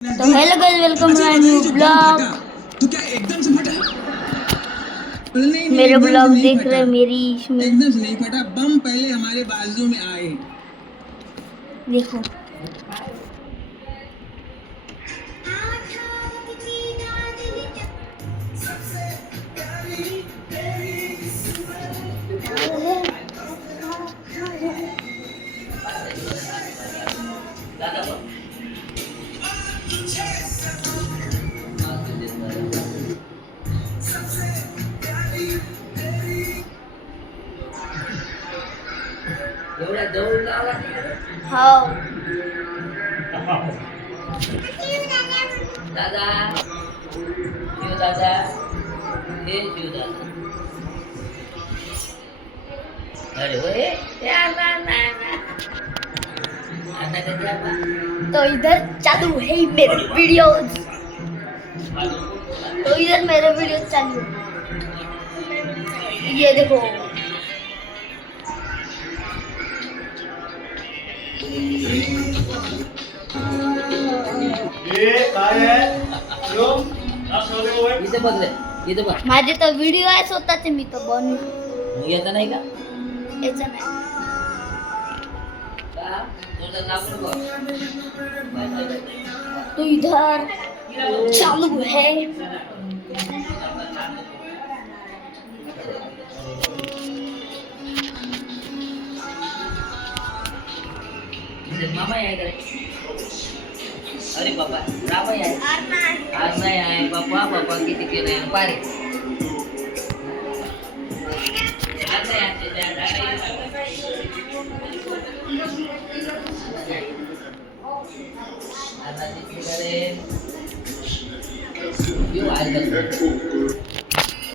तो hello guys, welcome to my new blog. तो क्या एकदम से फटा? नहीं, मेरे एकदम से ब्लॉग नहीं देख फटा। रहे मेरी इसमें एकदम से नहीं फटा, बम पहले हमारे बाजू में आए। देखो। एवढ्या जवळ लावला हाव दादा शिव दादा हे शिव दादा अरे होय आता कधी आता तो इधर चालू है मेरे वीडियोस। तो इधर मेरे वीडियोस चालू है। ये देखो। इथे बघ रे इथे बघ माझे तर व्हिडिओ आहे स्वतःचे, मी तर बनवू मग येता नाही का याचं नाही। का तुझं नाव बघ तो इधर चालू है। मामा आहे का अरे बाबा रामा आहे आज नाही आहे बाप्पा बाप्पा किती केलंय पारे आज नाही आता तिथे येऊ आहे